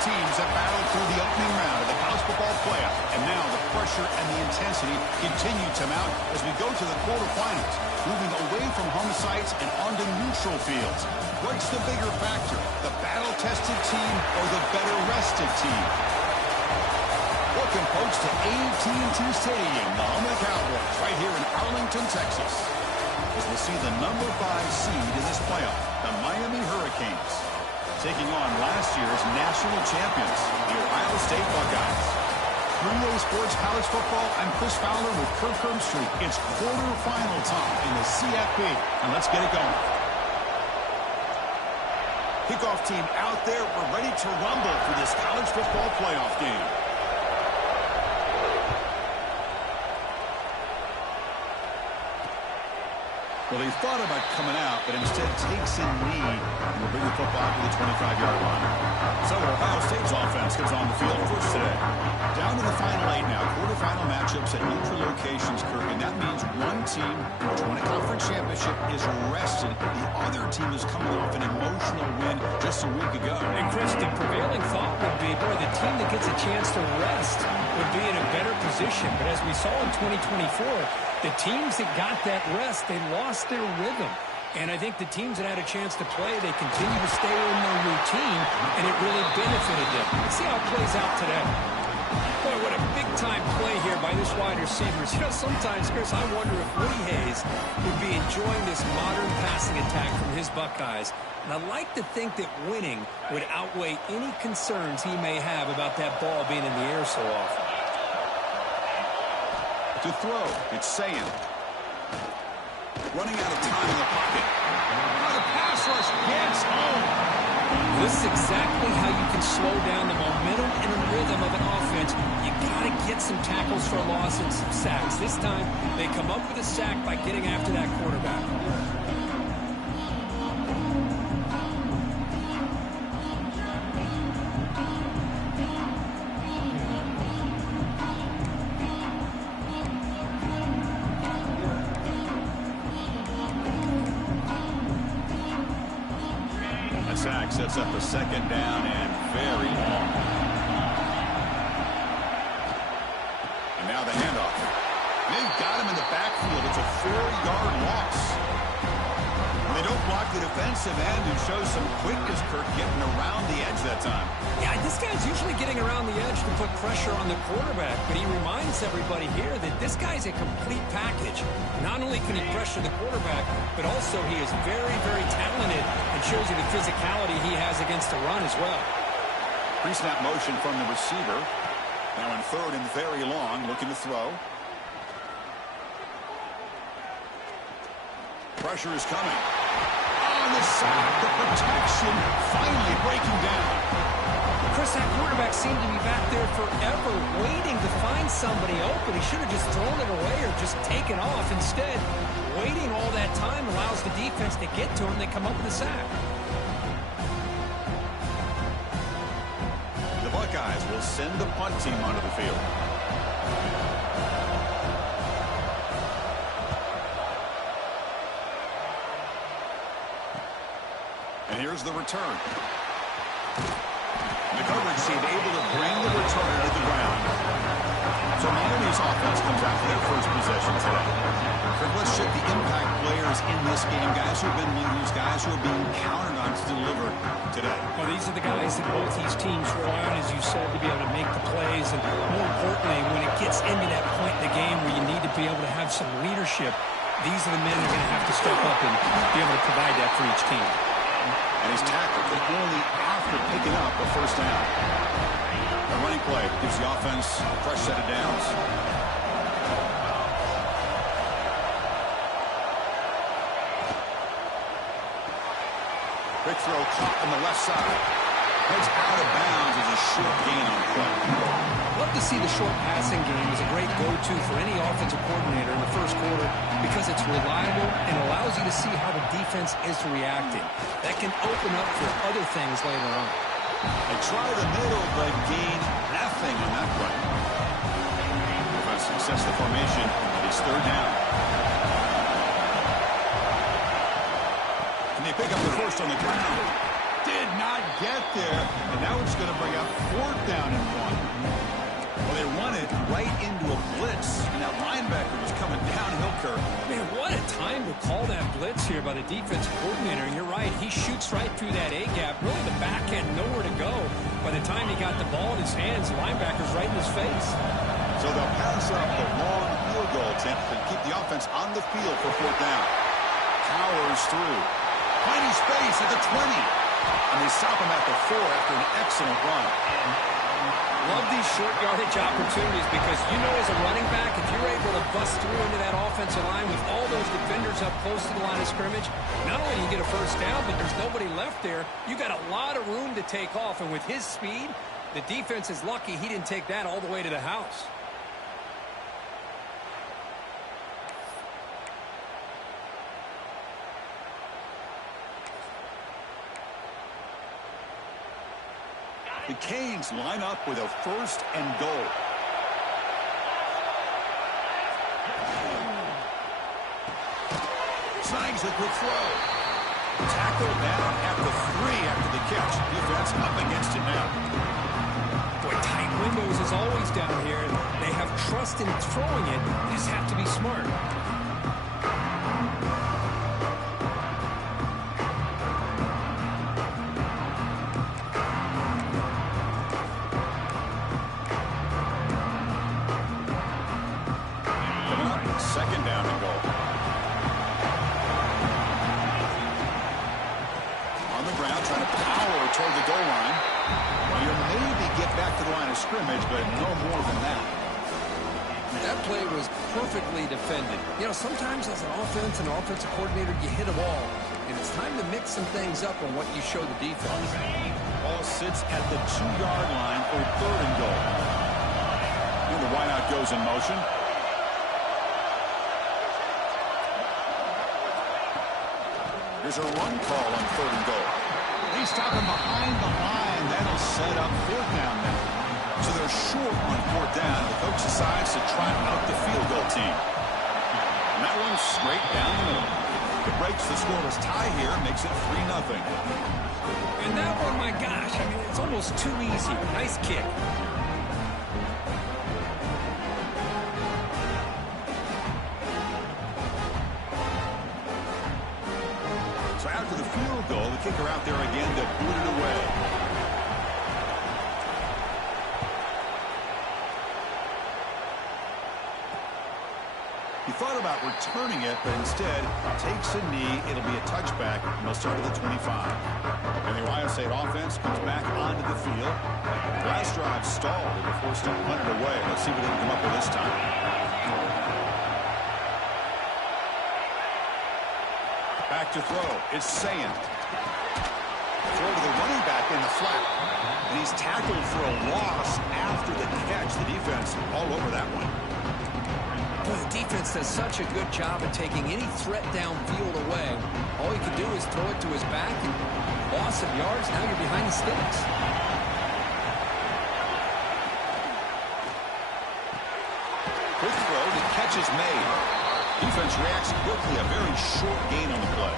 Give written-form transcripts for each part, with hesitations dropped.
teams have battled through the opening round of the college football playoff, and now the pressure and the intensity continue to mount as we go to the quarterfinals, moving away from home sites and onto neutral fields. What's the bigger factor, the battle-tested team or the better-rested team? Welcome, folks, to AT&T Stadium, the home of the Cowboys, right here in Arlington, Texas, as we'll see the number 5 seed in this playoff, the Miami Hurricanes, taking on last year's national champions, the Ohio State Buckeyes. 3A Sports College Football, I'm Chris Fowler with Kirk Herbstreit. It's quarterfinal time in the CFP, and let's get it going. Kickoff team out there. We're ready to rumble for this college football playoff game. Well, he thought about coming out, but instead takes a knee and will bring the football to the 25-yard line. So Ohio State's offense comes on the field first today. Down to the final 8 now. Quarterfinal matchups at neutral locations, Kirk, and that means one team which won a conference championship is rested. The other team is coming off an emotional win just a week ago. And Chris, the prevailing thought would be, boy, the team that gets a chance to rest would be in a better position. But as we saw in 2024, the teams that got that rest, they lost their rhythm. And I think the teams that had a chance to play, they continue to stay in their routine, and it really benefited them. Let's see how it plays out today. Boy, what a big-time play here by this wide receivers. You know, sometimes, Chris, I wonder if Woody Hayes would be enjoying this modern passing attack from his Buckeyes. And I like to think that winning would outweigh any concerns he may have about that ball being in the air so often. To throw, it's Sayan. Running out of time in the pocket. Oh, the pass rush gets home. This is exactly how you can slow down the momentum and the rhythm of an offense. You got to get some tackles for a loss and some sacks. This time, they come up with a sack by getting after that quarterback. Sack sets up a second down and very long. And now the handoff. They've got him in the backfield. It's a 4-yard loss. And they don't block the defensive end who shows some quickness, Kirk, getting around the edge that time. Yeah, this guy's usually getting around the edge to put pressure on the quarterback, but he reminds everybody here that this guy's a complete package. Not only can he pressure the quarterback, but also he is very, very talented and shows you the physicality he has against the run as well. Pre-snap motion from the receiver. Now in third and very long, looking to throw. Pressure is coming. On the sack, the protection finally breaking down. Chris, that quarterback seemed to be back there forever waiting to find somebody open. He should have just thrown it away or just taken off. Instead, waiting all that time allows the defense to get to him. They come up with a sack. The Buckeyes will send the punt team onto the field. And here's the return. The coverage team able to bring the returner to the ground. So Miami's offense comes out for their first possession today. Let's check the impact players in this game. Guys who have been leaders, guys who are being counted on to deliver today. Well, these are the guys that both these teams rely on, as you said, to be able to make the plays. And more importantly, when it gets into that point in the game where you need to be able to have some leadership, these are the men that are going to have to step up and be able to provide that for each team. And he's tackled, but only after picking up a first down. A running play gives the offense a fresh set of downs. Big throw caught on the left side. Heads out of bounds as a short gain on play. Love to see the short passing game as a great go-to for any offensive coordinator in the first quarter because it's reliable and allows you to see how the defense is reacting. That can open up for other things later on. They try the middle, but gain nothing on that play. Defense success the formation. It's third down. And they pick up the first on the ground. Did not get there. And now it's going to bring up 4th down and 1. Well, they run it right into a blitz, and that linebacker was coming downhill, Kirk. Man, what a time to call that blitz here by the defensive coordinator. And you're right, he shoots right through that A-gap. Really, the back end, nowhere to go. By the time he got the ball in his hands, the linebacker's right in his face. So they'll pass up the long field goal attempt and keep the offense on the field for 4th down. Powers through. Finding space at the 20. And they stop him at the 4 after an excellent run. Love these short yardage opportunities because you know as a running back, if you're able to bust through into that offensive line with all those defenders up close to the line of scrimmage, not only do you get a 1st down, but there's nobody left there. You got a lot of room to take off, and with his speed, the defense is lucky he didn't take that all the way to the house. The Canes line up with a 1st and goal. Signs a quick throw. Tackle down at the 3 after the catch. Defense up against it now. Boy, tight windows is always down here. They have trust in throwing it. They just have to be smart. Scrimmage, but no more than that. That play was perfectly defended. You know, sometimes as an offense and offensive coordinator, you hit a ball, and it's time to mix some things up on what you show the defense. Ball sits at the 2-yard line for 3rd and goal. And the wideout goes in motion. There's a run call on 3rd and goal. They stop him behind the line. That'll set up 4th down now. So they're short on 4th down. The coach decides to trot out the field goal team. And that one's straight down the middle. It breaks the scoreless tie here, makes it 3-0. And that one, my gosh, I mean, it's almost too easy. Nice kick. So after the field goal, the kicker out there again to boot it away. He thought about returning it, but instead takes a knee. It'll be a touchback, and they'll start at the 25. And the Ohio State offense comes back onto the field. Last drive stalled. They were forced to punt it away. Let's see what they can come up with this time. Back to throw. It's Sand. Throw to the running back in the flat. And he's tackled for a loss after the catch. The defense all over that one. Boy, the defense does such a good job of taking any threat downfield away. All he can do is throw it to his back and loss of yards. Now you're behind the sticks. Quick throw, the catch is made. Defense reacts quickly, a very short gain on the play.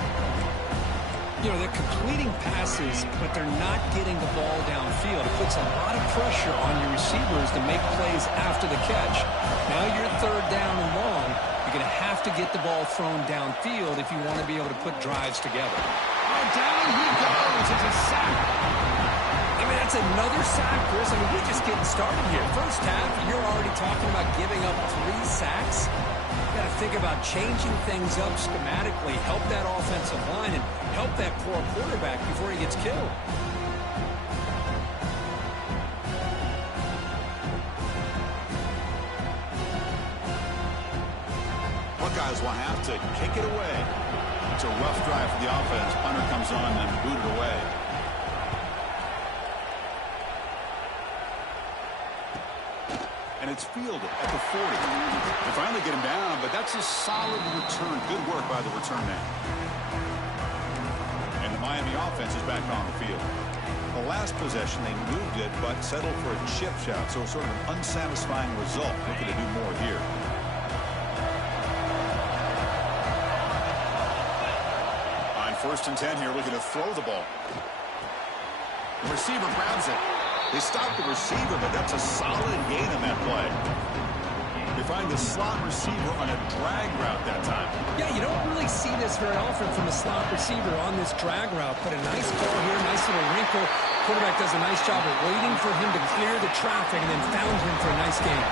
You know, they're completing passes, but they're not getting the ball downfield. It puts a lot of pressure on your receivers to make plays after the catch. Now you're 3rd down and long. You're going to have to get the ball thrown downfield if you want to be able to put drives together. Oh, down he goes. It's a sack. I mean, that's another sack, Chris. I mean, we're just getting started here. First half, you're already talking about giving up 3 sacks. You got to think about changing things up schematically, help that offensive line, and help that poor quarterback before he gets killed. Buckeyes will have to kick it away. It's a rough drive for the offense. Punter comes on and booted away. And it's fielded at the 40. They finally get him down, but that's a solid return. Good work by the return man. And the Miami offense is back on the field. The last possession, they moved it, but settled for a chip shot. So sort of an unsatisfying result. Looking to do more here. On 1st and 10 here, looking to throw the ball. The receiver grabs it. They stop the receiver, but that's a solid gain on that play. They find the slot receiver on a drag route that time. Yeah, you don't really see this very often from a slot receiver on this drag route, but a nice call here, nice little wrinkle. Quarterback does a nice job of waiting for him to clear the traffic and then found him for a nice gain.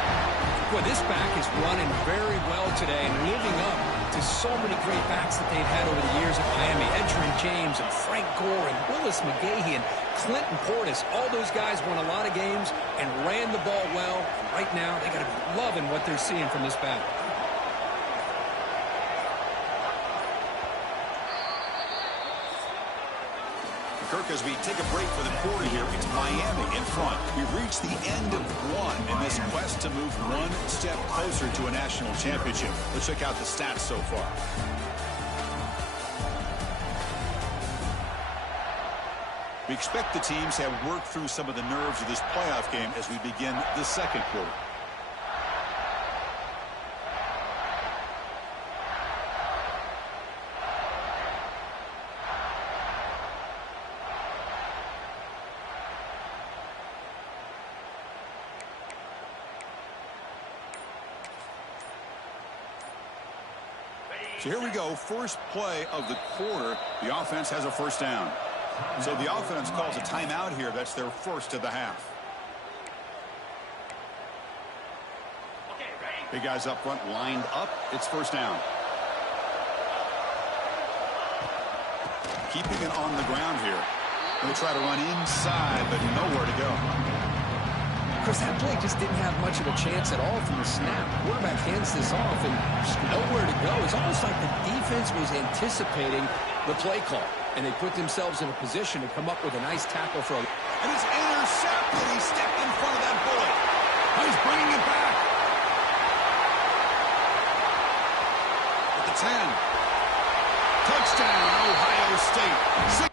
Boy, this back is running very well today and living up to so many great backs that they've had over the years at Miami. Edgerrin James and Frank Gore and Willis McGahee and Clinton Portis. All those guys won a lot of games and ran the ball well. And right now, they got to be loving what they're seeing from this back. Kirk, as we take a break for the quarter here, it's Miami in front. We've reached the end of one in this quest to move one step closer to a national championship. Let's check out the stats so far. We expect the teams have worked through some of the nerves of this playoff game as we begin the second quarter. So here we go, first play of the quarter. The offense has a first down. So the offense calls a timeout here. That's their first of the half. Big guys up front lined up. It's first down. Keeping it on the ground here. They try to run inside, but nowhere to go. Of course, that play just didn't have much of a chance at all from the snap. Quarterback hands this off, and there's nowhere to go. It's almost like the defense was anticipating the play call, and they put themselves in a position to come up with a nice tackle for a... And it's intercepted. He stepped in front of that bullet. He's bringing it back. At the 10. Touchdown, Ohio State.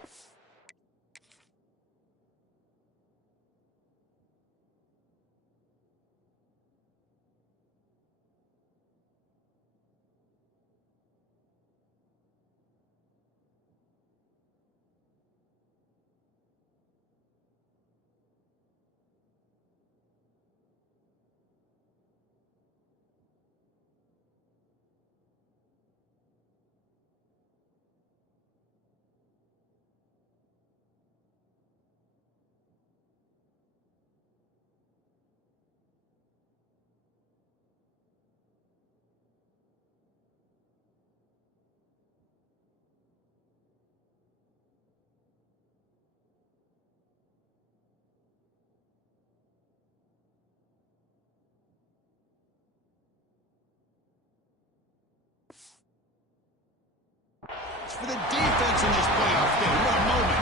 For the defense in this playoff game. What a moment.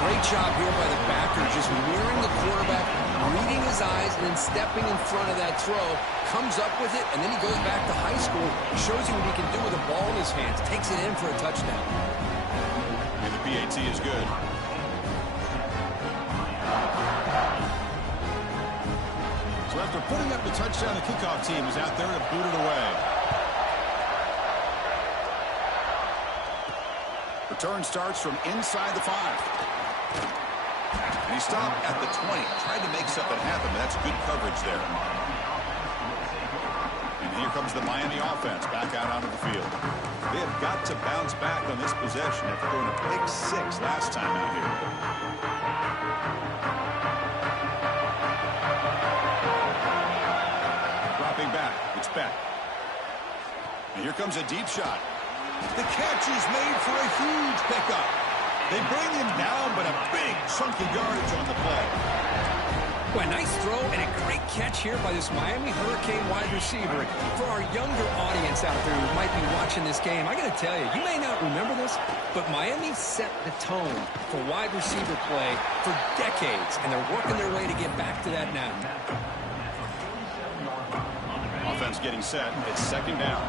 Great job here by the backer, just mirroring the quarterback, reading his eyes, and then stepping in front of that throw. Comes up with it, and then he goes back to high school. Shows you what he can do with a ball in his hands. Takes it in for a touchdown. And the PAT is good. So after putting up the touchdown, the kickoff team is out there to boot it away. Return starts from inside the 5. And he stopped at the 20. Tried to make something happen, but that's good coverage there. And here comes the Miami offense back out onto the field. They have got to bounce back on this possession after going a pick 6 last time out here. Dropping back. It's Beck. And here comes a deep shot. The catch is made for a huge pickup. They bring him down, but a big chunk of yardage on the play. Well, a nice throw and a great catch here by this Miami Hurricane wide receiver. For our younger audience out there who might be watching this game, I got to tell you, you may not remember this, but Miami set the tone for wide receiver play for decades, and they're working their way to get back to that now. Offense getting set. It's second down.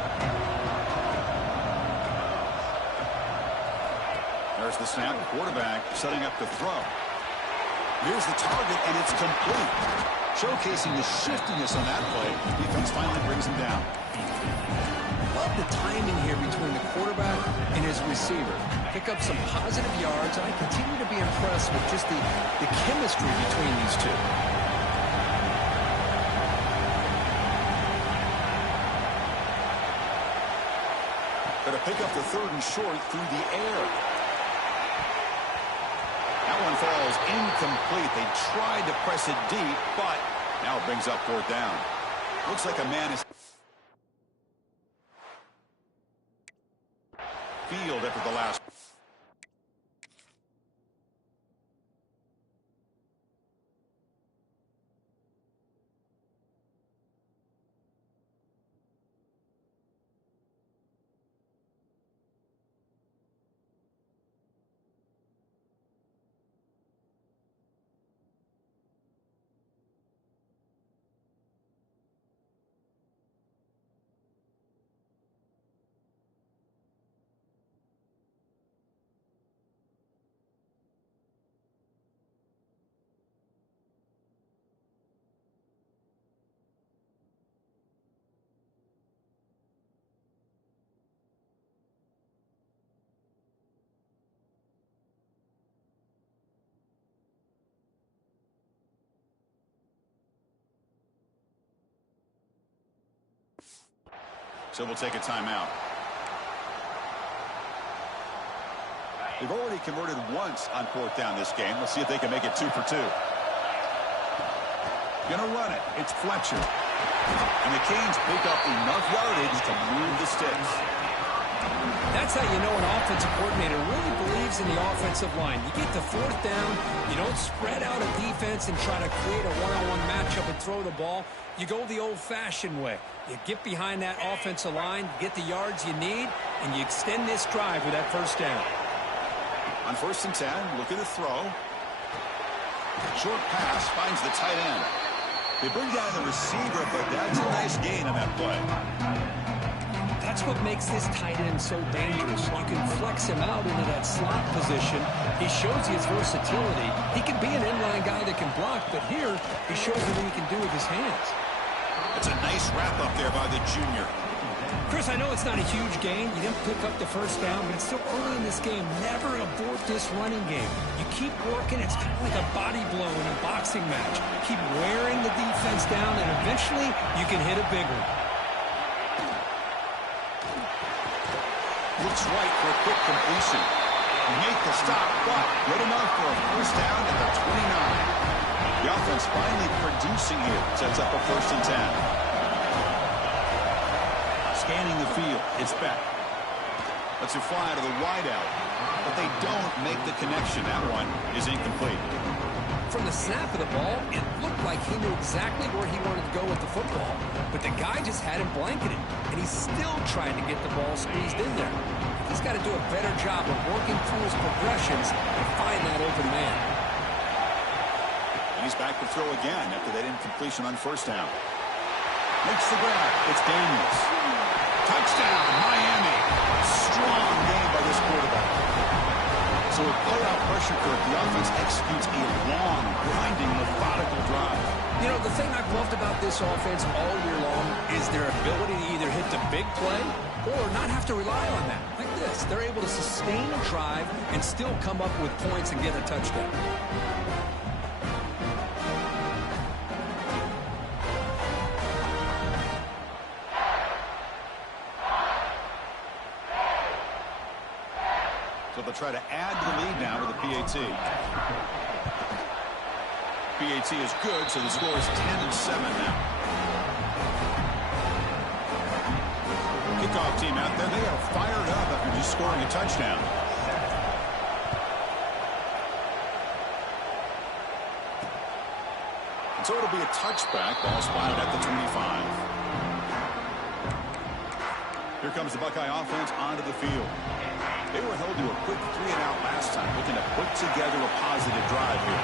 There's the snap. Quarterback setting up the throw. Here's the target, and it's complete. Showcasing the shiftiness on that play. Defense finally brings him down. Love the timing here between the quarterback and his receiver. pick up some positive yards, and I continue to be impressed with just the chemistry between these two. Going to pick up the 3rd and short through the air. That one falls incomplete. They tried to press it deep, but now it brings up 4th down. Looks like a man is field after the last. So we'll take a timeout. They've already converted once on 4th down this game. Let's see if they can make it 2 for 2. Gonna run it. It's Fletcher. And the Canes pick up enough yardage to move the sticks. That's how you know an offensive coordinator really believes in the offensive line. You get to 4th down, you don't spread out a defense and try to create a one-on-one matchup and throw the ball. You go the old-fashioned way. You get behind that offensive line, get the yards you need, and you extend this drive with that 1st down. On 1st and 10, looking to throw. Short pass finds the tight end. They bring down the receiver, but that's a nice gain on that play. That's what makes this tight end so dangerous. You can flex him out into that slot position. He shows you his versatility. He can be an inline guy that can block, but here he shows you what he can do with his hands. It's a nice wrap-up there by the junior. Chris, I know it's not a huge gain. You didn't pick up the 1st down, but it's still early in this game. Never abort this running game. You keep working. It's kind of like a body blow in a boxing match. Keep wearing the defense down, and eventually you can hit a big one. Looks right for a quick completion. Make the stop, but good enough for a 1st down at the 29. The offense finally producing here. Sets up a 1st and 10. Scanning the field. It's Beck. Lets it fly to the wideout. But they don't make the connection. That one is incomplete. From the snap of the ball, it looked like he knew exactly where he wanted to go with the football. But the guy just had him blanketed. And he's still trying to get the ball squeezed in there. He's got to do a better job of working through his progressions and find that open man. And he's back to throw again after that incompletion on 1st down. Makes the grab. It's Daniels. Touchdown, Miami. Strong game by this quarterback. So with play-out pressure curve, the offense executes a long, grinding, methodical drive. You know, the thing I've loved about this offense all year long is their ability to either hit the big play or not have to rely on that. Like this, they're able to sustain a drive and still come up with points and get a touchdown. So they'll try to add to the lead now with a PAT. PAT is good, so the score is 10-7 now. Kickoff team out there, they are fired up after just scoring a touchdown. And so it'll be a touchback. Ball spotted at the 25. Here comes the Buckeye offense onto the field. They were held to a quick 3-and-out last time, looking to put together a positive drive here.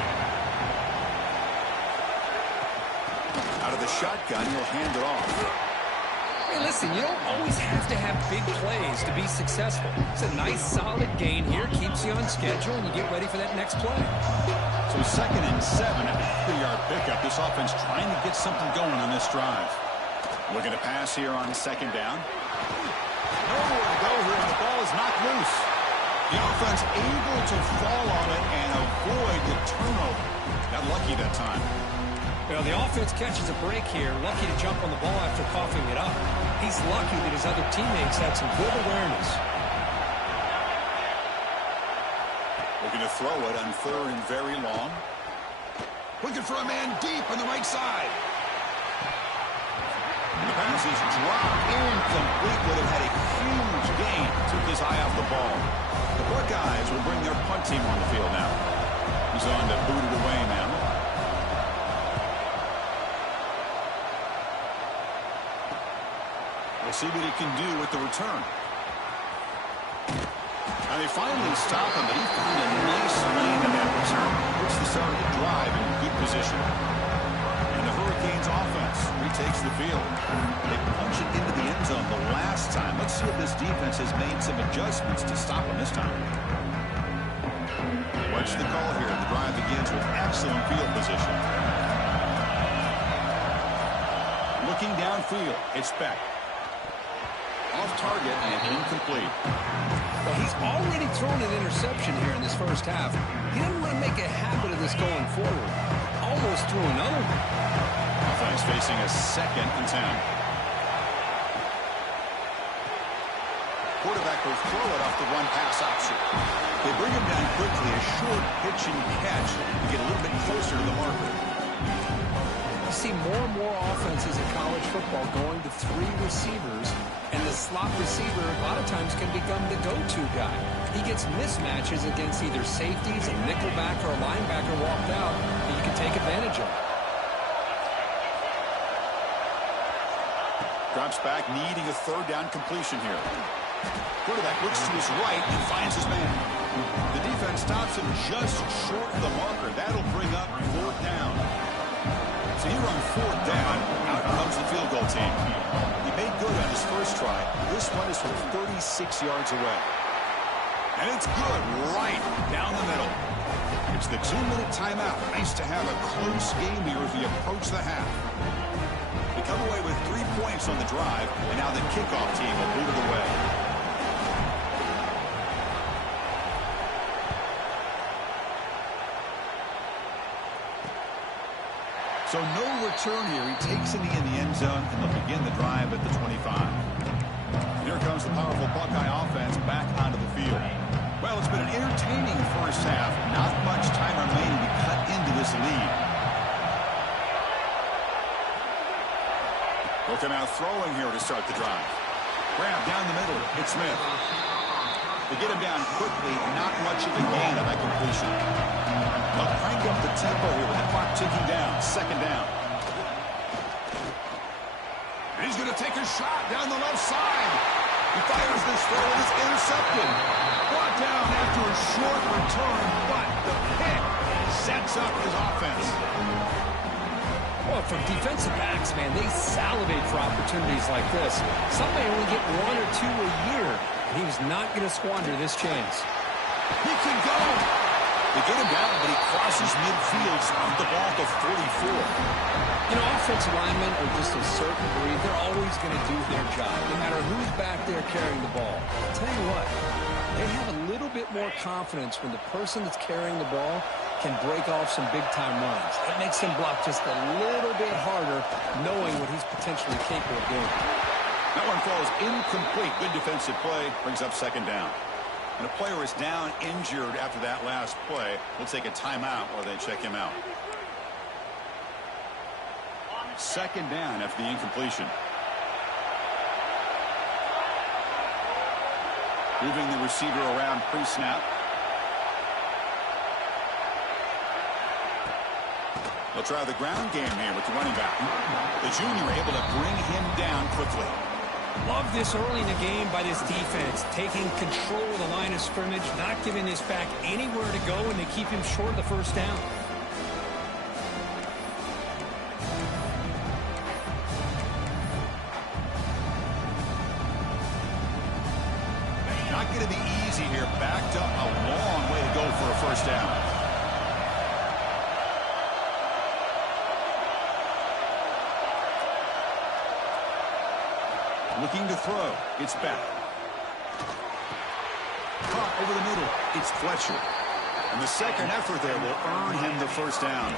Out of the shotgun, he'll hand it off. Hey, listen, you don't always have to have big plays to be successful. It's a nice, solid gain here, keeps you on schedule, and you get ready for that next play. So 2nd and 7 at the 3-yard pickup. This offense trying to get something going on this drive. Looking to pass here on 2nd down. Nowhere to go here, and the ball is knocked loose. The offense able to fall on it and avoid the turnover. Got lucky that time. Well, the offense catches a break here. Lucky to jump on the ball after coughing it up. He's lucky that his other teammates had some good awareness. Looking to throw it on 3rd and very long. Looking for a man deep on the right side. And the pass is dropped incomplete. Would have had a huge gain. Took his eye off the ball. The Buckeyes will bring their punt team on the field now. He's on to boot it away now. We'll see what he can do with the return. And they finally stop him, but he found a nice lane in that return. Puts the start of the drive in good position. And the Hurricanes offense retakes the field. They punch it into the end zone the last time. Let's see if this defense has made some adjustments to stop him this time. Watch the call here. The drive begins with excellent field position. Looking downfield, it's Beck. Off target and incomplete. Well, he's already thrown an interception here in this first half. He doesn't want to make a habit of this going forward. Almost threw another one. Offense facing a 2nd and 10. Quarterback will throw it off the run pass option. They bring him down quickly, a short pitch and catch to get a little bit closer to the marker. You see more and more offenses in college football going to 3 receivers, and the slot receiver a lot of times can become the go-to guy. He gets mismatches against either safeties, a nickelback, or a linebacker walked out, and you can take advantage of it. Drops back, needing a 3rd down completion here. Quarterback looks to his right and finds his man. The defense stops him just short of the marker. That'll bring up 4th down. So here on 4th down, out comes the field goal team. He made good on his first try. This one is from 36 yards away. And it's good right down the middle. It's the 2-minute timeout. Nice to have a close game here as we approach the half. We come away with 3 points on the drive, and now the kickoff team will boot it away. So no return here. He takes it in the end zone, and they'll begin the drive at the 25. Here comes the powerful Buckeye offense back onto the field. Well, it's been an entertaining first half. Not much time remaining to cut into this lead. They'll come out throwing here to start the drive. Grab down the middle. It's Smith. They get him down quickly. Not much of a gain on that completion. They'll crank up the tempo here with the clock ticking down. 2nd down. And he's going to take a shot down the left side. He fires this throw and it's intercepted. Brought down after a short return, but the pick sets up his offense. Well, for defensive backs, man, they salivate for opportunities like this. Some may only get 1 or 2 a year. He was not going to squander this chance. He can go. They get him down, but he crosses midfield, off the ball to 44. You know, offensive linemen are just a certain breed. They're always going to do their job, no matter who's back there carrying the ball. I'll tell you what, they have a little bit more confidence when the person that's carrying the ball can break off some big-time runs. It makes him block just a little bit harder, knowing what he's potentially capable of doing. That one falls incomplete. Good defensive play. Brings up 2nd down. And a player is down injured after that last play. We'll take a timeout while they check him out. 2nd down after the incompletion. Moving the receiver around pre-snap. They'll try the ground game here with the running back. The junior able to bring him down quickly. Love this early in the game by this defense, taking control of the line of scrimmage, not giving this back anywhere to go, and they keep him short of the 1st down. Not going to be easy here. Backed up a long way to go for a 1st down. Looking to throw. It's back. Caught over the middle. It's Fletcher. And the second effort there will earn him the first down.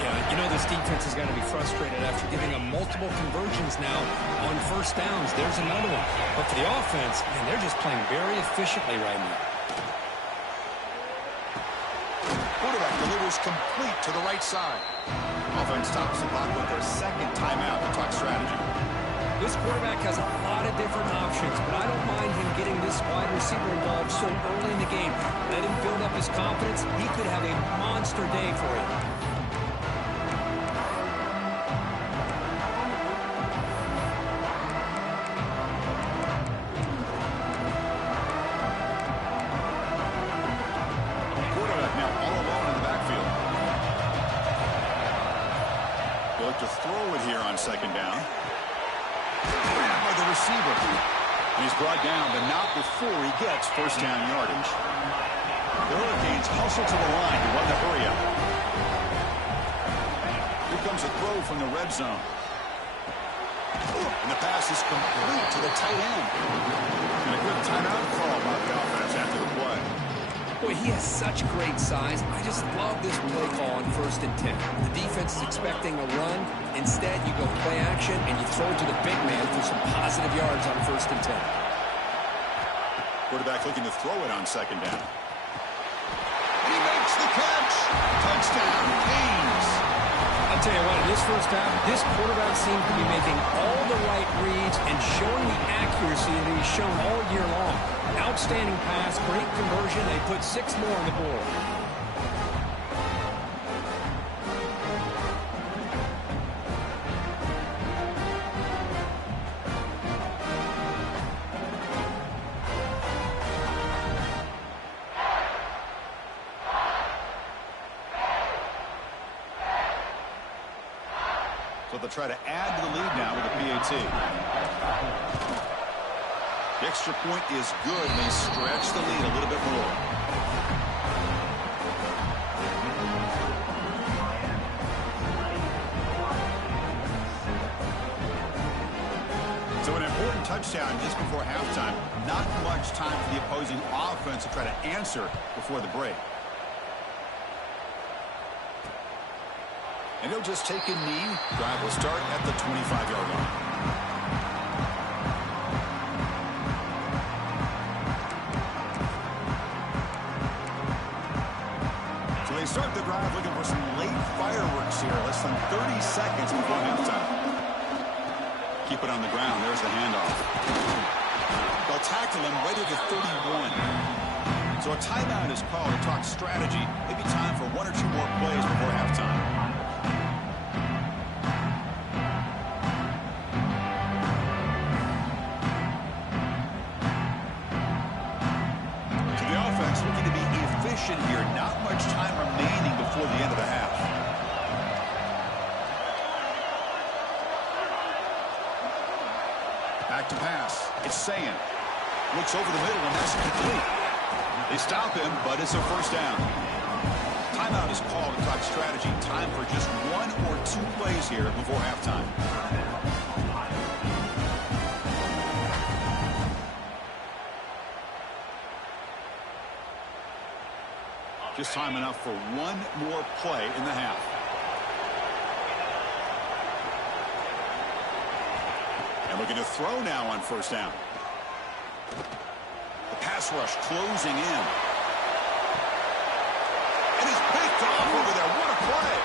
Yeah, you know this defense is going to be frustrated after giving them multiple conversions now on first downs. There's another one. But for the offense, man, they're just playing very efficiently right now. Quarterback delivers complete to the right side. Offense stops the clock with their second timeout to talk strategy. This quarterback has a lot of different options, but I don't mind him getting this wide receiver involved so early in the game. Let him build up his confidence. He could have a monster day for you. Quarterback now all alone in the backfield. They'll look to throw it here on second down. Grabbed by the receiver. And he's brought down, but not before he gets first down yardage. The Hurricanes hustle to the line to run the hurry up. Here comes a throw from the red zone. And the pass is complete to the tight end. And a good timeout call by the offense after the play. Boy, he has such great size. I just love this play call on 1st and 10. The defense is expecting a run. Instead, you go play action, and you throw it to the big man for some positive yards on 1st and 10. Quarterback looking to throw it on second down. And he makes the catch. Touchdown, Canes. I'll tell you what, in this first half, this quarterback seemed to be making all the right reads and showing the accuracy that he's shown all year long. Outstanding pass, great conversion. They put 6 more on the board. So they'll try to add to the lead now with a PAT. The extra point is good, and they stretch the lead a little bit more. So an important touchdown just before halftime. Not much time for the opposing offense to try to answer before the break. And he'll just take a knee. Drive will start at the 25-yard line. So they start the drive looking for some late fireworks here. Less than 30 seconds before halftime. Keep it on the ground. There's the handoff. They'll tackle him right at the 31. So a timeout is called to talk strategy. Maybe time for 1 or 2 more plays before halftime. Looking to be efficient here. Not much time remaining before the end of the half. Back to pass. It's Sayan. Looks over the middle, and that's complete. They stop him, but it's a first down. Timeout is called to talk strategy. Time for just 1 or 2 plays here before halftime. Just time enough for 1 more play in the half. And looking to throw now on first down. The pass rush closing in. And he's picked off over there. What a play.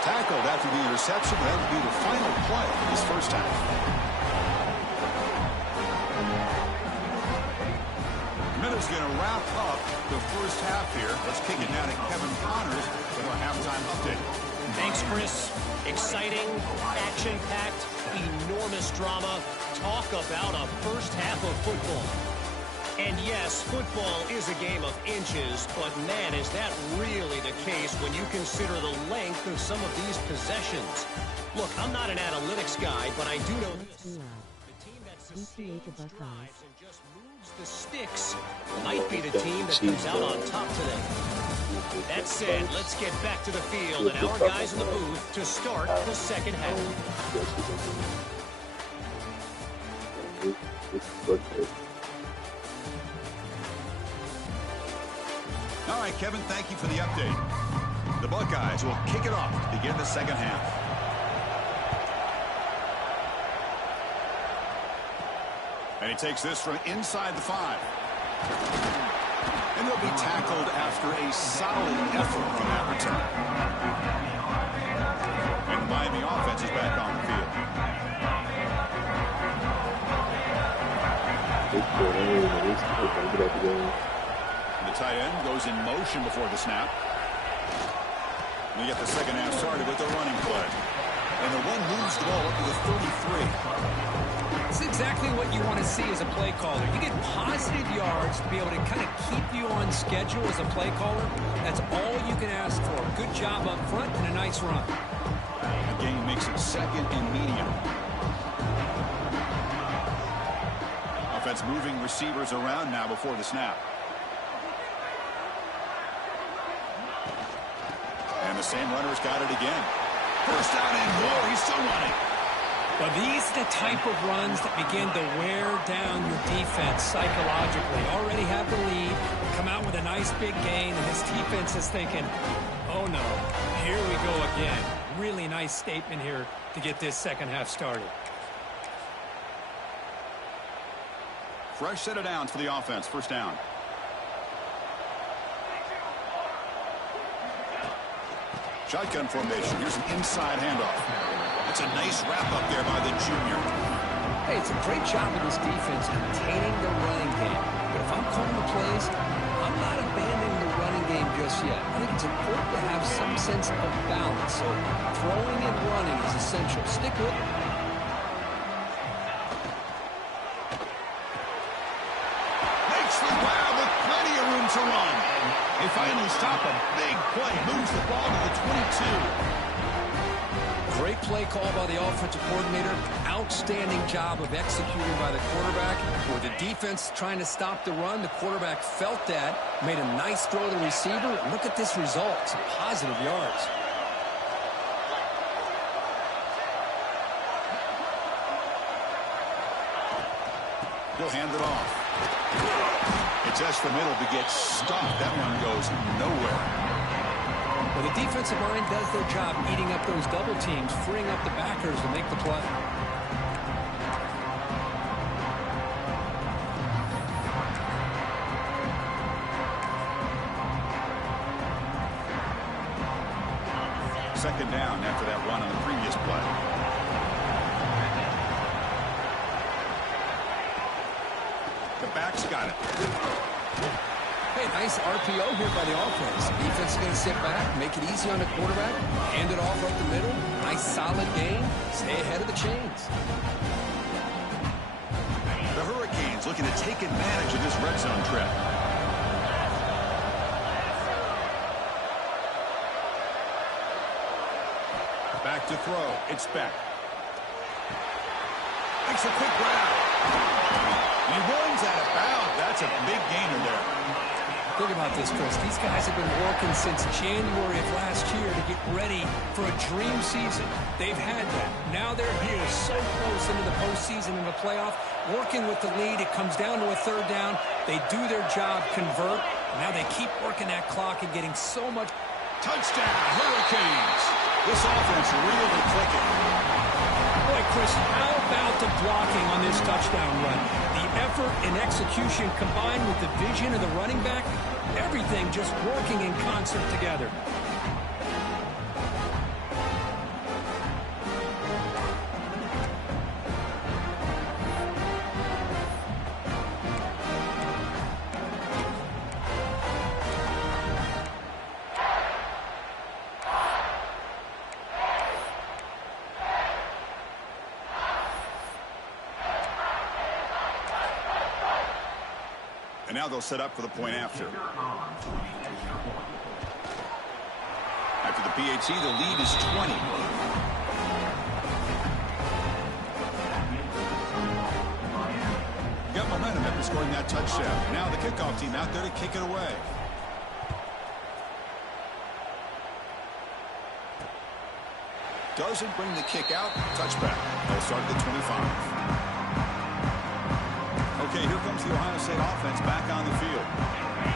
Tackled after the interception. That would be the final play of this first half. Minutes going to wrap up the first half here. Let's kick it now to Kevin Connors with our halftime update. Thanks, Chris. Exciting, action-packed, enormous drama. Talk about a first half of football. And yes, football is a game of inches, but man, is that really the case when you consider the length of some of these possessions. Look, I'm not an analytics guy, but I do know this. The team that sustains drives and just moves the sticks might be the team that comes out on top today. That said, let's get back to the field and our guys in the booth to start the second half. All right, Kevin, thank you for the update. The Buckeyes will kick it off to begin the second half. And he takes this from inside the 5. And he'll be tackled after a solid effort from that return. And the Miami offense is back on the field. And the tight end goes in motion before the snap. We get the second half started with the running play. And the one moves the ball up to the 33. It's exactly what you want to see as a play caller. You get positive yards to be able to kind of keep you on schedule as a play caller. That's all you can ask for. Good job up front and a nice run. The game makes it second and medium. Offense moving receivers around now before the snap. And the same runner's got it again. First down and more. He's still running. Well, these are the type of runs that begin to wear down your defense psychologically. Already have the lead, come out with a nice big gain, and this defense is thinking, oh no, here we go again. Really nice statement here to get this second half started. Fresh set of downs for the offense. First down. Shotgun formation. Here's an inside handoff. That's a nice wrap up there by the junior. Hey, it's a great job of this defense containing the running game. But if I'm calling the plays, I'm not abandoning the running game just yet. I think it's important to have some sense of balance. So throwing and running is essential. Stick with it. Makes the grab with plenty of room to run. They finally stop a big play. Moves the ball to the 22. Great play call by the offensive coordinator. Outstanding job of executing by the quarterback. With the defense trying to stop the run, the quarterback felt that, made a nice throw to the receiver. Look at this result. Some positive yards. He'll hand it off. It tests the middle to get stopped. That one goes nowhere. Well, the defensive line does their job eating up those double teams, freeing up the backers to make the play. Second down after that run on the previous play. The back's got it. Hey, nice RPO here by the offense. Defense is going to sit back, make it easy on the quarterback, hand it off up the middle. Nice solid gain. Stay ahead of the chains. The Hurricanes looking to take advantage of this red zone trip. Back to throw. It's back. Makes a quick grab. He runs out of bounds. That's a big gainer there. Think about this, Chris. These guys have been working since January of last year to get ready for a dream season. They've had that. Now they're here so close into the postseason and the playoff. Working with the lead, it comes down to a third down. They do their job, convert. Now they keep working that clock and getting so much. Touchdown, Hurricanes. This offense really clicking. Boy, Chris, how about the blocking on this touchdown run? The effort and execution combined with the vision of the running back, everything just working in concert together. And now they'll set up for the point after. After the PAT, the lead is 20. Got momentum after scoring that touchdown. Now the kickoff team out there to kick it away. Doesn't bring the kick out. Touchback. They'll start at the 25. Okay, here comes the Ohio State offense back on the field.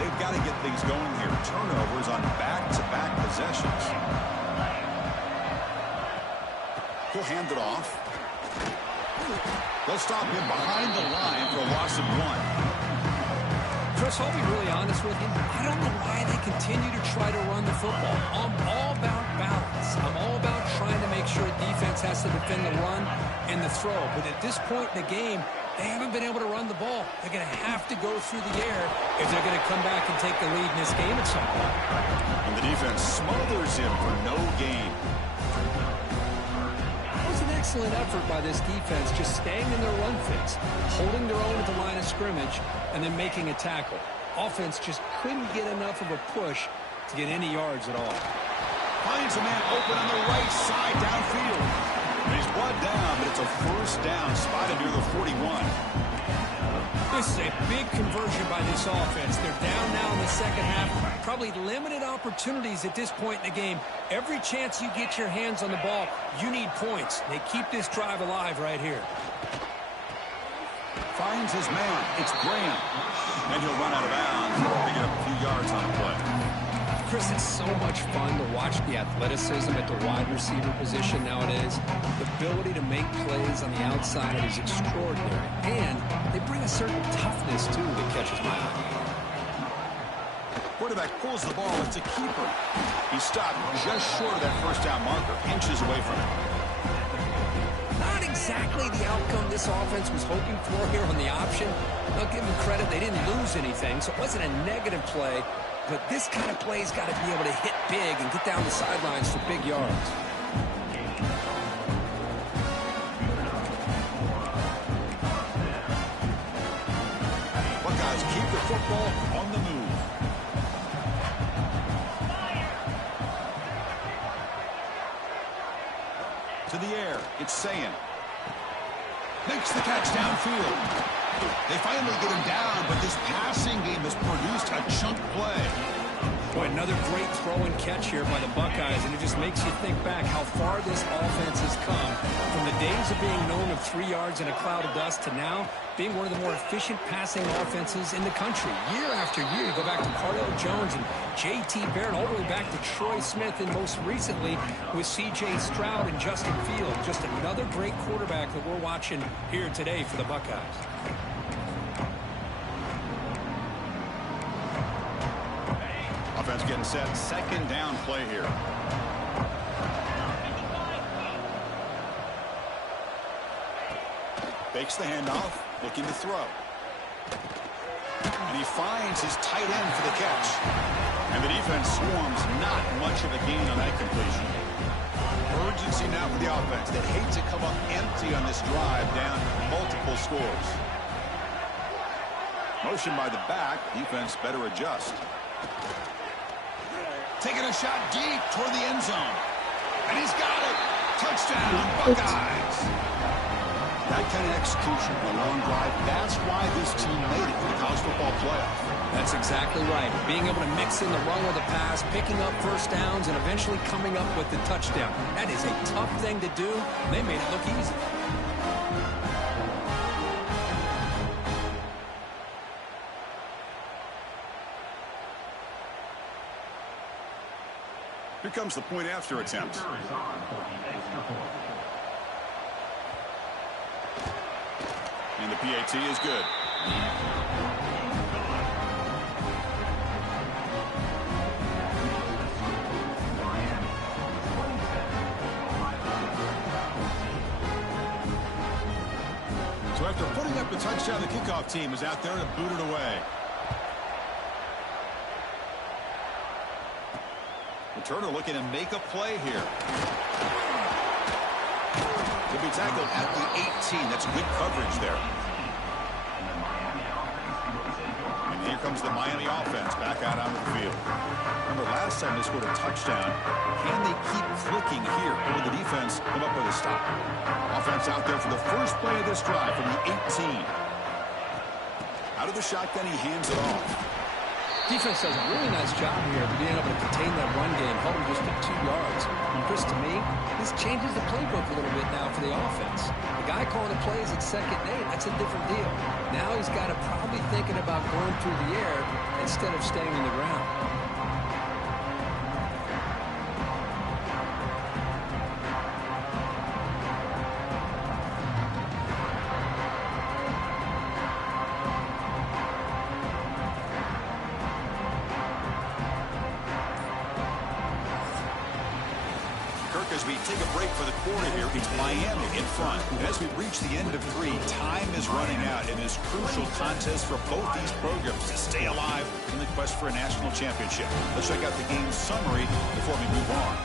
They've got to get things going here. turnovers on back-to-back possessions. He'll hand it off. They'll stop him behind the line for a loss of 1. Chris, I'll be really honest with you. I don't know why they continue to try to run the football. I'm all about balance. I'm all about trying to make sure defense has to defend the run and the throw. But at this point in the game, they haven't been able to run the ball. They're going to have to go through the air if they're going to come back and take the lead in this game at some point. And the defense smothers him for no gain. It was an excellent effort by this defense, just staying in their run fix, holding their own at the line of scrimmage, and then making a tackle. Offense just couldn't get enough of a push to get any yards at all. Finds a man open on the right side downfield. And he's brought down, but it's a first down spotted near the 41. This is a big conversion by this offense. They're down now in the second half. Probably limited opportunities at this point in the game. Every chance you get your hands on the ball, you need points. They keep this drive alive right here. Finds his man. It's Graham. And he'll run out of bounds, picking up a few yards on the play. Chris, it's so much fun to watch the athleticism at the wide receiver position nowadays. The ability to make plays on the outside is extraordinary. And they bring a certain toughness, too, that catches my eye. Quarterback pulls the ball. It's a keeper. He stopped just short of that first down marker, inches away from it. Not exactly the outcome this offense was hoping for here on the option. I'll give them credit. They didn't lose anything, so it wasn't a negative play. But this kind of play's got to be able to hit big and get down the sidelines for big yards. Buckeyes keep the football on the move. To the air, it's Sayin. Makes the catch downfield. They finally get him down, but this passing game has produced a chunk play. Boy, another great throw and catch here by the Buckeyes, and it just makes you think back how far this offense has come from the days of being known of 3 yards in a cloud of dust to now being one of the more efficient passing offenses in the country. Year after year, you go back to Cardell Jones and J.T. Barrett, all the way back to Troy Smith, and most recently with C.J. Stroud and Justin Fields. Just another great quarterback that we're watching here today for the Buckeyes. Offense getting set. Second down play here. Fakes the handoff. Looking to throw. And he finds his tight end for the catch. And the defense swarms. Not much of a gain on that completion. Urgency now for the offense. That hate to come up empty on this drive, down multiple scores. Motion by the back. Defense better adjust. Taking a shot deep toward the end zone. And he's got it. Touchdown, Buckeyes. That kind of execution on a long drive, that's why this team made it to the college football playoff. That's exactly right. Being able to mix in the run with the pass, picking up first downs, and eventually coming up with the touchdown. That is a tough thing to do. They made it look easy. Here comes the point after attempt. And the PAT is good. So after putting up the touchdown, the kickoff team is out there to boot it away. Turner looking to make a play here. He'll be tackled at the 18. That's good coverage there. And here comes the Miami offense back out onto the field. Remember, last time they scored a touchdown. Can they keep clicking here? Or will the defense come up with a stop? Offense out there for the first play of this drive from the 18. Out of the shotgun, he hands it off. Defense does a really nice job here of being able to contain that run game, hold them just at 2 yards. And Chris, to me, this changes the playbook a little bit now for the offense. The guy calling the plays at 2nd and 8, that's a different deal. Now he's got to probably thinking about going through the air instead of staying on the ground. As we take a break for the quarter here, it's Miami in front. And as we reach the end of 3, time is running out in this crucial contest for both these programs to stay alive in the quest for a national championship. Let's check out the game summary before we move on.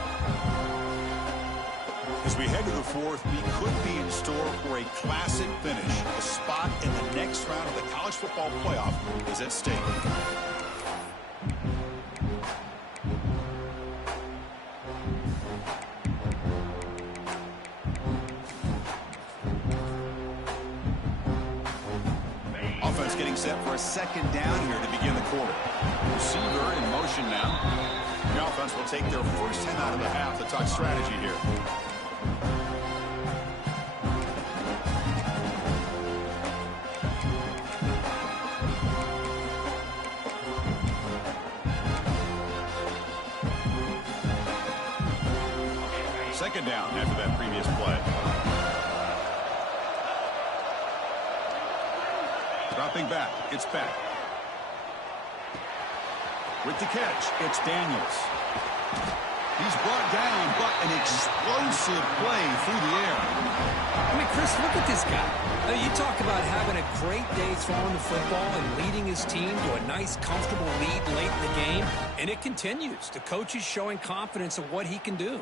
As we head to the 4th, we could be in store for a classic finish. A spot in the next round of the college football playoff is at stake. Getting set for a 2nd down here to begin the quarter. Receiver in motion now. The offense will take their first 10 out of the half to talk strategy here. Second down after that previous play. Dropping back, it's back. With the catch, it's Daniels. He's brought down, but an explosive play through the air. I mean, Chris, look at this guy. You talk about having a great day throwing the football and leading his team to a nice, comfortable lead late in the game, and it continues. The coach is showing confidence of what he can do.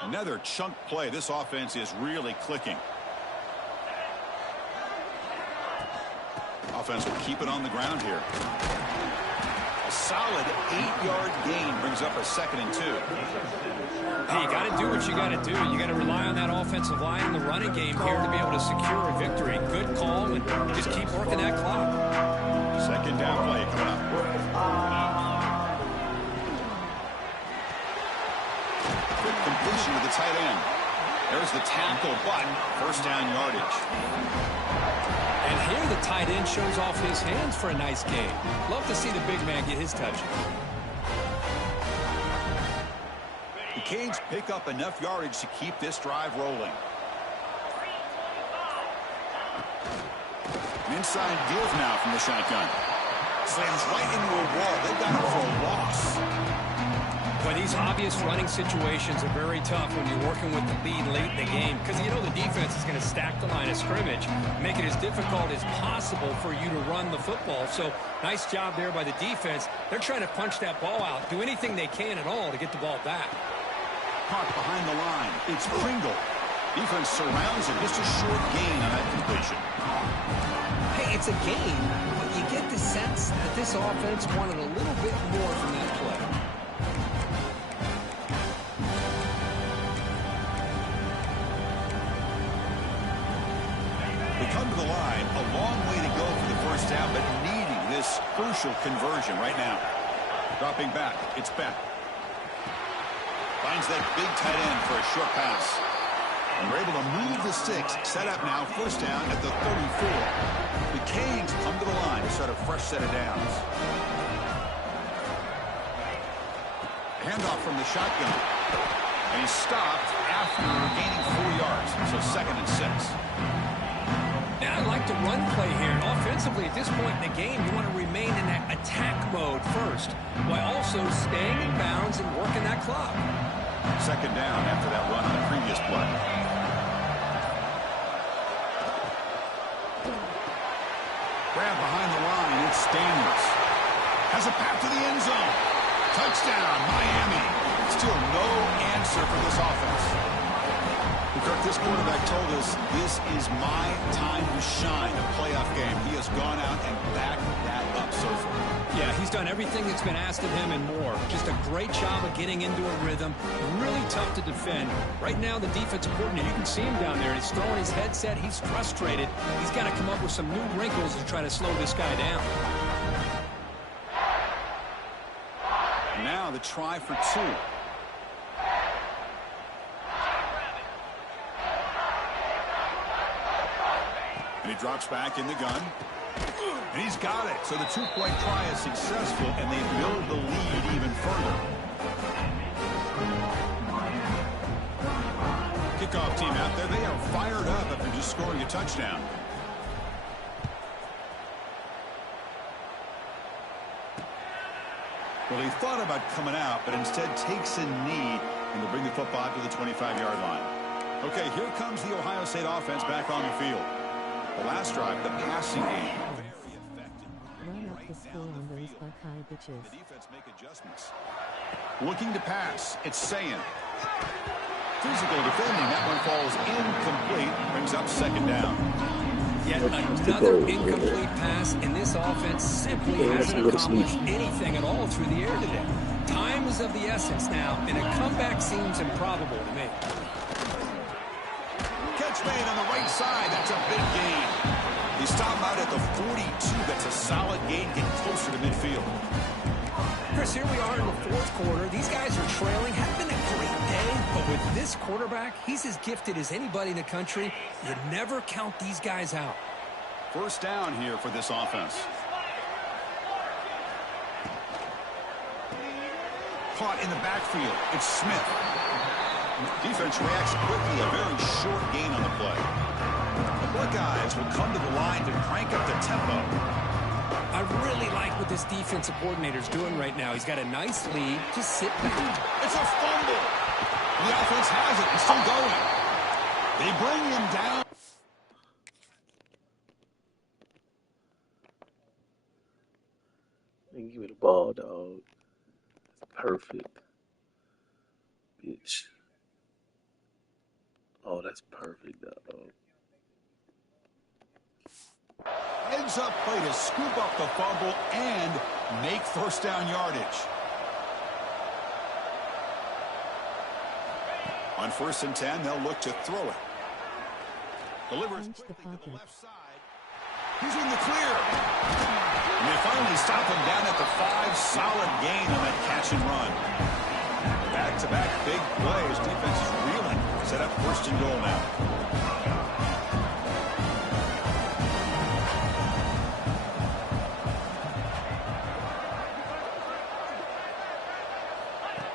Another chunk play. This offense is really clicking. Offense will keep it on the ground here. A solid 8-yard gain brings up a 2nd and 2. Hey, you got to do what you got to do. You got to rely on that offensive line in the running game here to be able to secure a victory. Good call, and just keep working that clock. 2nd down play coming up. Completion to the tight end. There's the tackle, but first down yardage. And here the tight end shows off his hands for a nice game. Love to see the big man get his touches. The Canes pick up enough yardage to keep this drive rolling. An inside give now from the shotgun. Slams right into a wall. They got it for a loss. But these obvious running situations are very tough when you're working with the lead late in the game, because you know the defense is going to stack the line of scrimmage, make it as difficult as possible for you to run the football. So nice job there by the defense. They're trying to punch that ball out, do anything they can at all to get the ball back. Caught behind the line. It's Pringle. Defense surrounds him. Just a short gain on that completion. Hey, it's a gain, but you get the sense that this offense wanted a little bit more from that play. Come to the line, a long way to go for the first down, but needing this crucial conversion right now. Dropping back, it's back. Finds that big tight end for a short pass. And we're able to move the sticks, set up now, first down at the 34. The Canes come to the line to start a fresh set of downs. Handoff from the shotgun. And he's stopped after gaining 4 yards, so 2nd and 6. Now I'd like to run play here. And offensively, at this point in the game, you want to remain in that attack mode first, while also staying in bounds and working that clock. 2nd down after that run on the previous play. Grab behind the line. It's Daniels. Has a path to the end zone. Touchdown, Miami. Still no answer for this offense. The Kirk, this quarterback told us this is my time to shine, a playoff game. He has gone out and backed that up so far. Yeah, he's done everything that's been asked of him and more. Just a great job of getting into a rhythm. Really tough to defend. Right now, the defensive coordinator, you can see him down there. He's throwing his headset. He's frustrated. He's got to come up with some new wrinkles to try to slow this guy down. And now the try for 2. And he drops back in the gun. And he's got it. So the 2-point try is successful, and they build the lead even further. Kickoff team out there. They are fired up after just scoring a touchdown. Well, he thought about coming out, but instead takes a knee, and will bring the football to the 25-yard line. Okay, here comes the Ohio State offense back on the field. The last drive, the passing game, very effective. Run up the score on those Buckeye bitches. The defense make adjustments. Looking to pass, it's Sayin. Physical defending, that one falls incomplete, brings up 2nd down. Yet another incomplete pass, and this offense simply hasn't accomplished anything at all through the air today. Time is of the essence now, and a comeback seems improbable to me. Catch made on the right side. That's a big gain. He stopped out at the 42. That's a solid gain, getting closer to midfield. Chris, here we are in the 4th quarter. These guys are trailing. Hasn't been a great day, but with this quarterback, he's as gifted as anybody in the country. You never count these guys out. 1st down here for this offense. Caught in the backfield. It's Smith. Defense reacts quickly. A very short gain on the play. The Buckeyes will come to the line to crank up the tempo. I really like what this defensive coordinator's doing right now. He's got a nice lead. Just sit back. It's a fumble. The offense has it. It's still going. They bring him down. Man, give me the ball, dog. Perfect. Bitch. Oh, that's perfect, dog. Heads up play to scoop up the fumble and make 1st down yardage. On 1st and 10, they'll look to throw it. Delivers quickly to the left side. He's in the clear. And they finally stop him down at the 5. Solid gain on that catch and run. Back-to-back big plays. Defense is reeling. Set up 1st and goal now.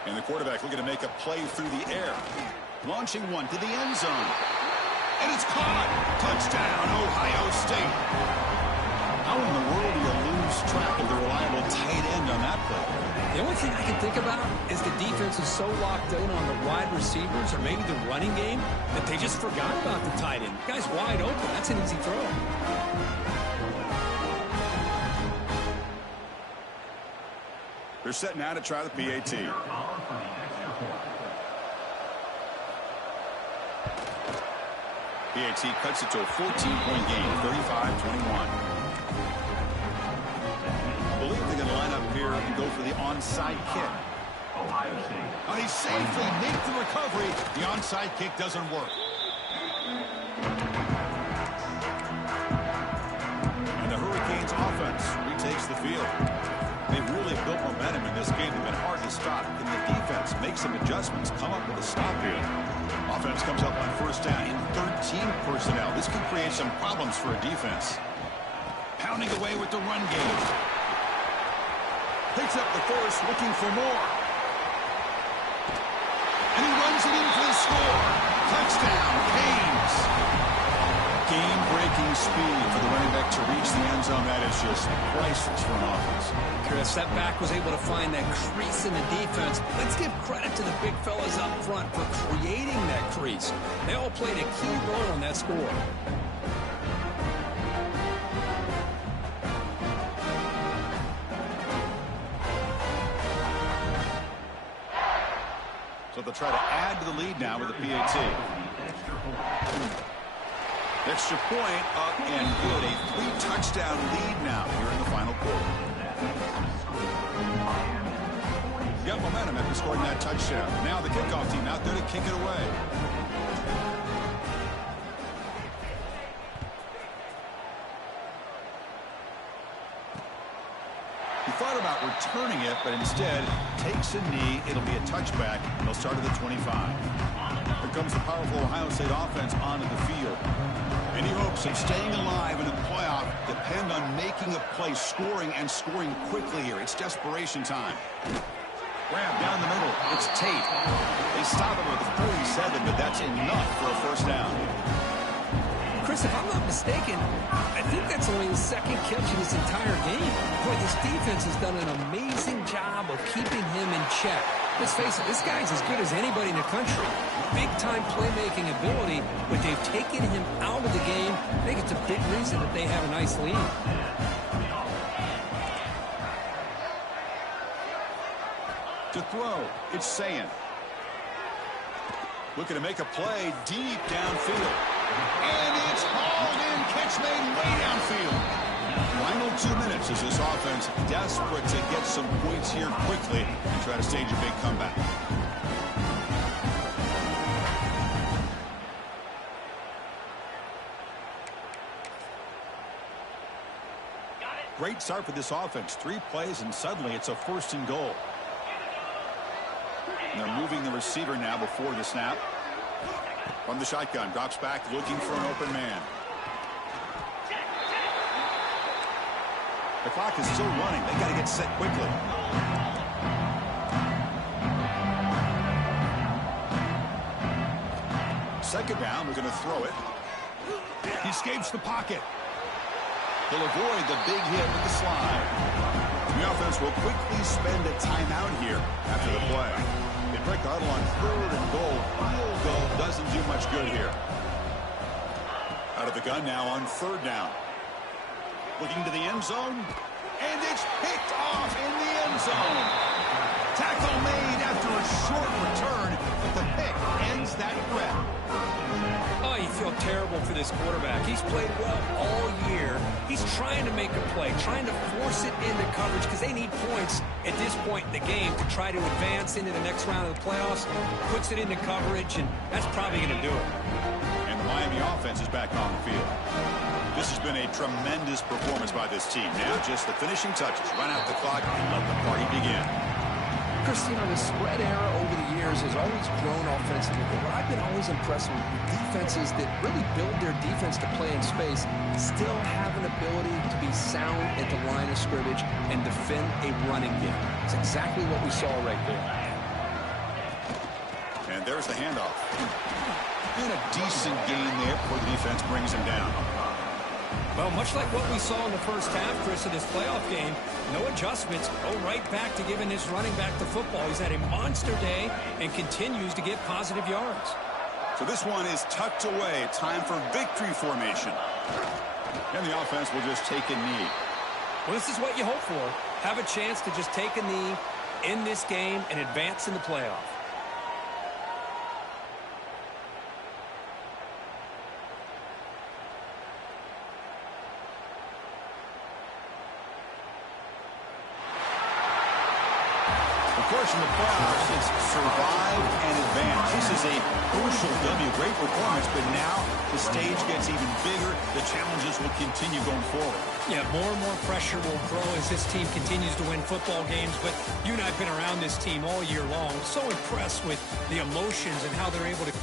And the quarterback looking to make a play through the air. Launching one to the end zone. And it's caught. Touchdown, Ohio State. How in the world do you lose track of the reliable tight end on that play? The only thing I can think about is the defense is so locked in on the wide receivers or maybe the running game that they just forgot about the tight end. The guy's wide open. That's an easy throw. They're setting out to try the PAT. PAT cuts it to a 14-point game, 35-21. Believe they're going to line up here and go for the onside kick. And he safely makes the recovery. The onside kick doesn't work. And the Hurricanes offense retakes the field. They've really built momentum in this game. They've been hard to stop. Can the defense make some adjustments, come up with a stop here? Offense comes up on 1st down in 13 personnel. This could create some problems for a defense. Pounding away with the run game. Picks up the 1st, looking for more. And he runs it in for the score. Touchdown, Canes. Game-breaking speed for the running back to reach the end zone. That is just priceless for an offense. Chris, that back was able to find that crease in the defense. Let's give credit to the big fellas up front for creating that crease. They all played a key role in that score. So they'll try to add to the lead now with the PAT. Extra point up and good. A 3-touchdown lead now here in the final quarter. Got momentum after scoring that touchdown. Now the kickoff team out there to kick it away. He thought about returning it, but instead takes a knee. It'll be a touchback, and they'll start at the 25. Here comes the powerful Ohio State offense onto the field. Any hopes of staying alive in the playoff depend on making a play, scoring, and scoring quickly here. It's desperation time. Grab down the middle. It's Tate. They stop him with the 47, but that's enough for a first down. Chris, if I'm not mistaken, I think that's only his second catch in his entire game. Boy, this defense has done an amazing job of keeping him in check. Let's face it, this guy's as good as anybody in the country. Big-time playmaking ability, but they've taken him out of the game. I think it's a big reason that they have a nice lead. To throw, it's Sayin. Looking to make a play deep downfield. And it's hauled in, catch made way downfield. Final 2 minutes as this offense desperate to get some points here quickly and try to stage a big comeback. Great start for this offense. 3 plays and suddenly it's a 1st and goal. And they're moving the receiver now before the snap. From the shotgun, drops back looking for an open man. The clock is still running. They got to get set quickly. Second down, we're going to throw it. He escapes the pocket. He'll avoid the big hit with the slide. The offense will quickly spend a timeout here after the play. They break the huddle on 3rd and goal. Field goal doesn't do much good here. Out of the gun now on 3rd down. Looking to the end zone. And it's picked off in the end zone. Tackle made after a short return, but the pick ends that threat. Oh, you feel terrible for this quarterback. He's played well all year. He's trying to make a play, trying to force it into coverage because they need points at this point in the game to try to advance into the next round of the playoffs. Puts it into coverage, and that's probably going to do it. And the Miami offense is back on the field. This has been a tremendous performance by this team. Now just the finishing touches. Run out the clock and let the party begin. Chris, you know, the spread era over the years has always grown offensively, but what I've been always impressed with defenses that really build their defense to play in space still have an ability to be sound at the line of scrimmage and defend a running game. It's exactly what we saw right there. And there's the handoff. And a decent gain there before the defense brings him down. Well, much like what we saw in the first half, Chris, of this playoff game, no adjustments, go right back to giving his running back the football. He's had a monster day and continues to get positive yards. So this one is tucked away. Time for victory formation. And the offense will just take a knee. Well, this is what you hope for. Have a chance to just take a knee in this game and advance in the playoff. In the playoffs, it's survive and advance. This is a crucial W. Great performance, but now the stage gets even bigger. The challenges will continue going forward. Yeah, more and more pressure will grow as this team continues to win football games. But you and I have been around this team all year long. So impressed with the emotions and how they're able to